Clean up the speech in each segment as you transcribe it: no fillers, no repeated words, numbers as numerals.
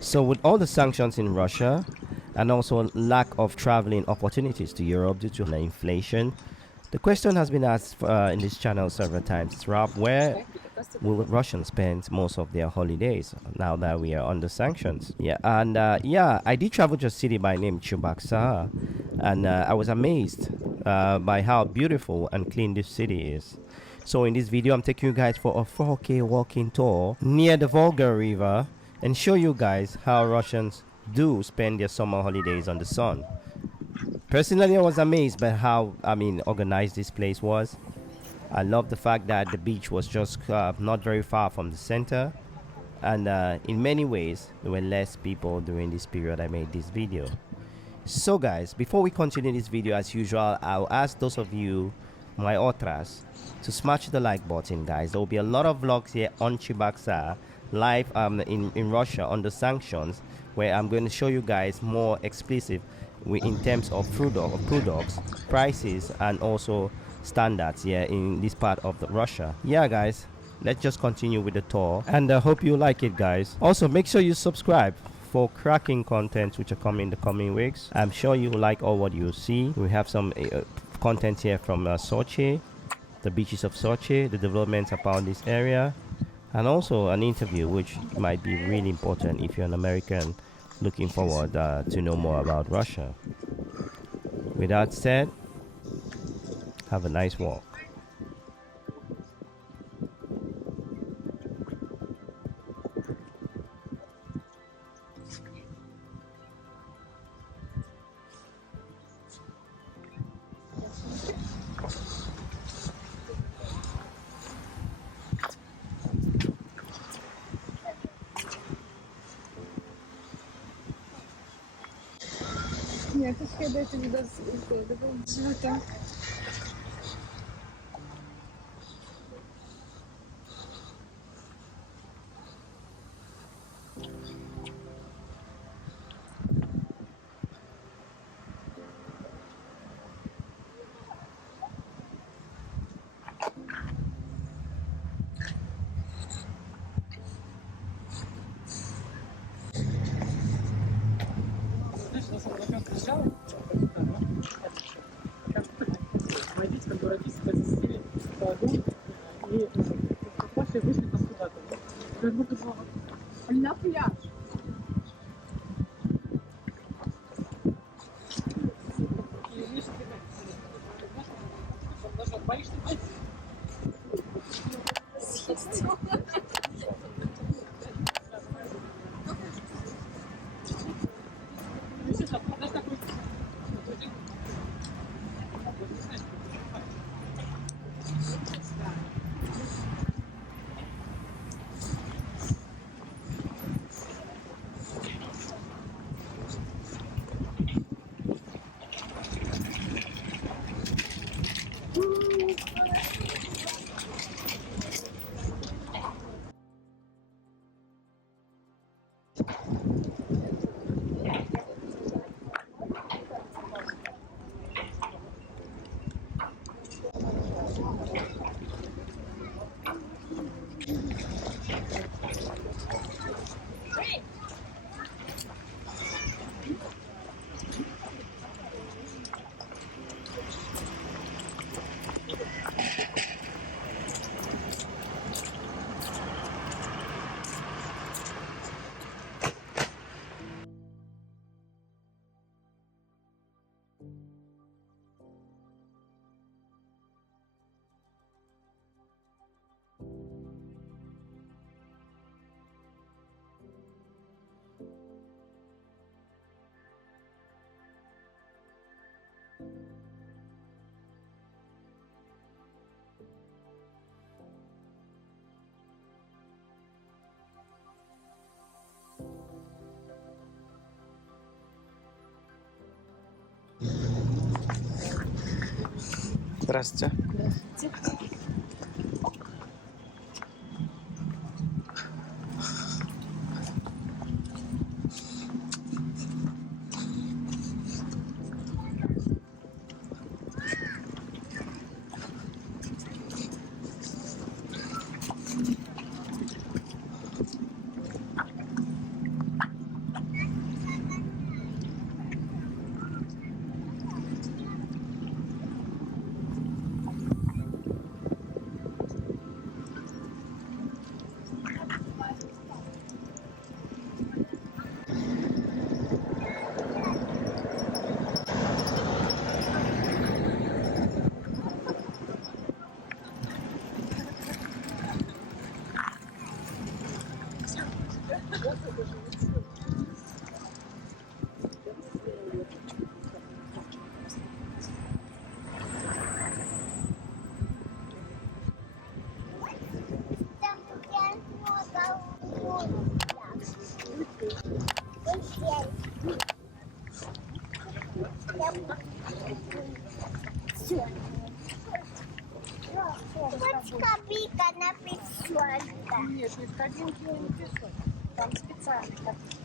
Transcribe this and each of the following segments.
So with all the sanctions in Russia and also lack of traveling opportunities to Europe due to inflation, the question has been asked in this channel several times. Rob, where will Russians spend most of their holidays now that we are under sanctions? Yeah, and I did travel to a city by name Cheboksary, and I was amazed by how beautiful and clean this city is. So in this video, I'm taking you guys for a 4K walking tour near the Volga River and show you guys how Russians do spend their summer holidays on the sun. Personally, I was amazed by how, organized this place was. I love the fact that the beach was just not very far from the center. And in many ways, there were less people during this period I made this video. So guys, before we continue this video, as usual, I'll ask those of you, my otras, to smash the like button, guys. There will be a lot of vlogs here on Cheboksary live in Russia under sanctions, where I'm going to show you guys more explicit in terms of products, prices, and also standards here in this part of Russia. Yeah guys, let's just continue with the tour, and I hope you like it, guys. Also make sure you subscribe for cracking content which are coming in the coming weeks. I'm sure you like all what you see. We have some content here from Sochi, the beaches of Sochi, the developments about this area, and also an interview which might be really important if you're an American looking forward to know more about Russia. With that said, have a nice walk. Нет, это это не даст. Это водить, как бы родиться, позитиве, и после вышли там куда-то. Как будто бы на пляж. Боишься? Съесть. Здравствуйте. Здравствуйте. Копейка на печенка. Нет, не в кабинке, не песок. Там специальный копейки.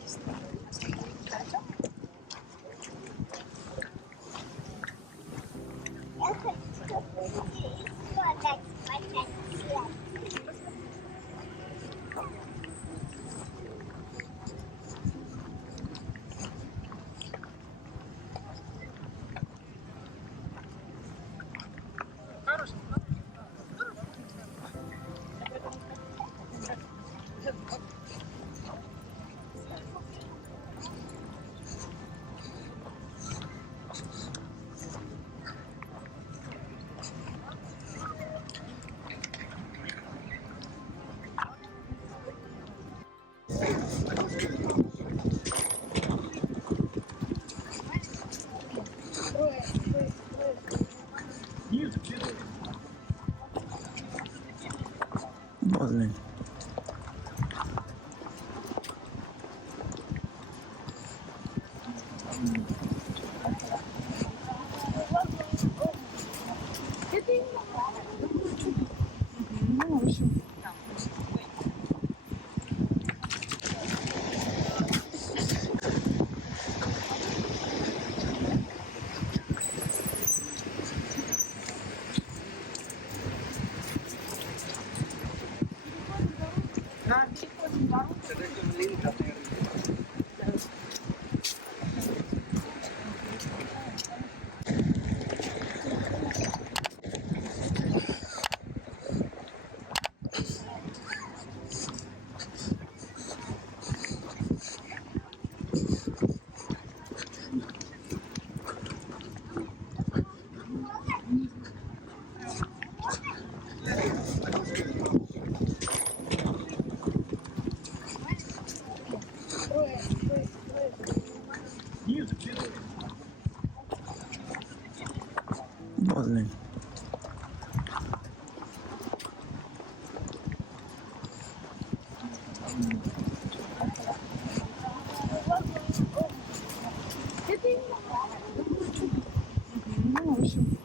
Я хочу подать потенциал. Возле. Ну, в общем, Возле. ну, в общем,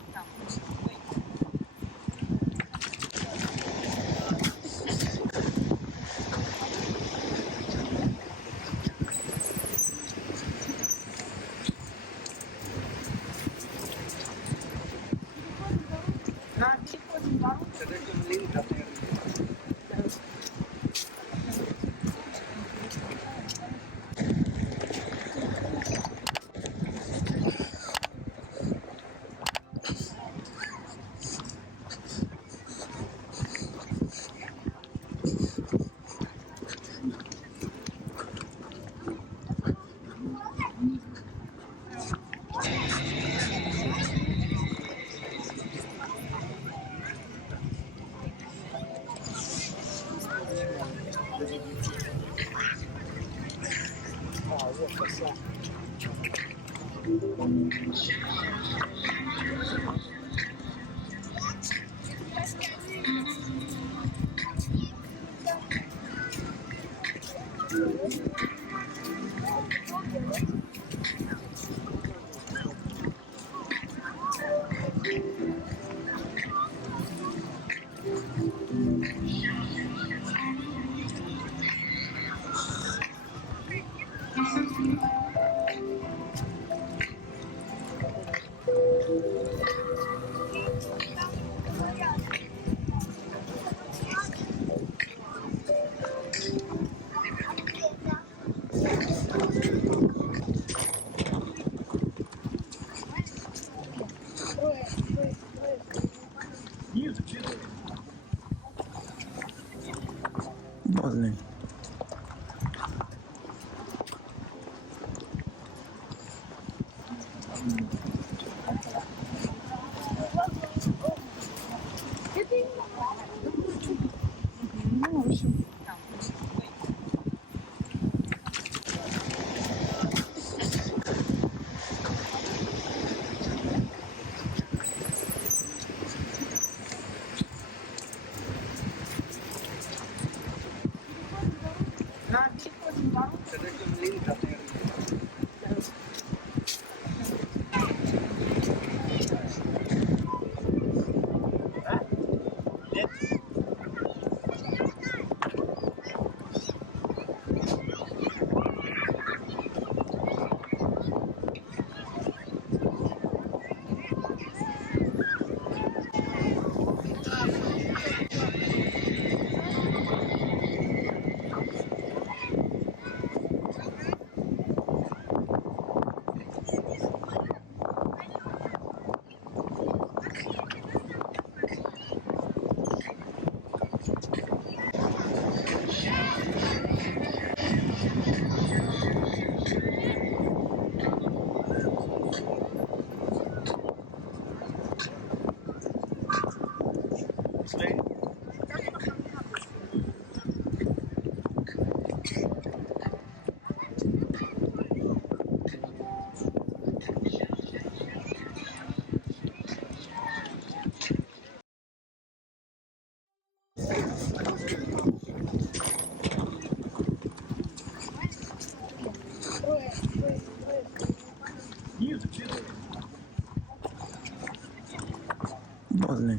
Возле.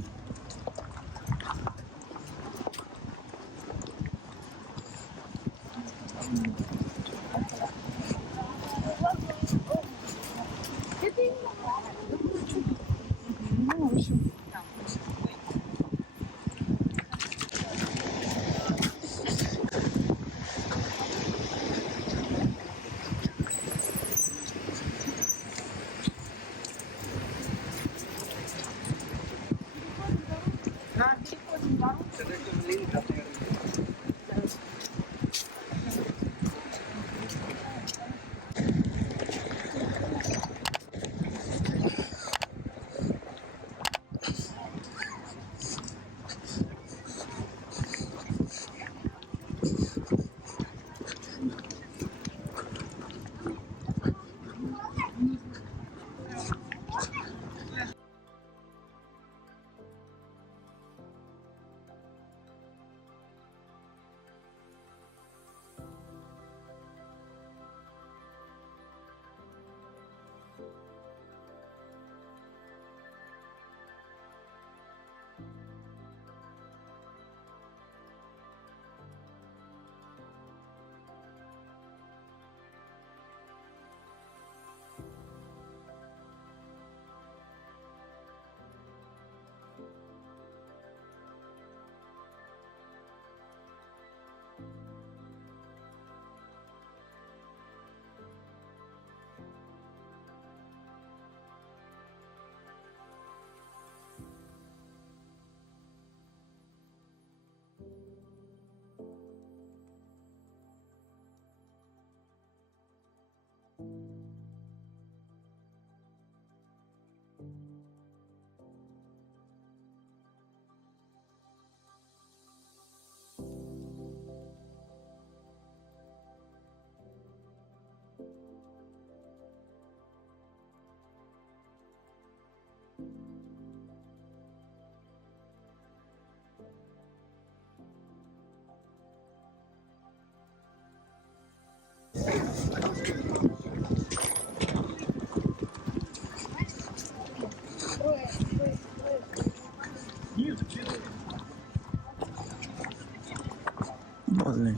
Возле.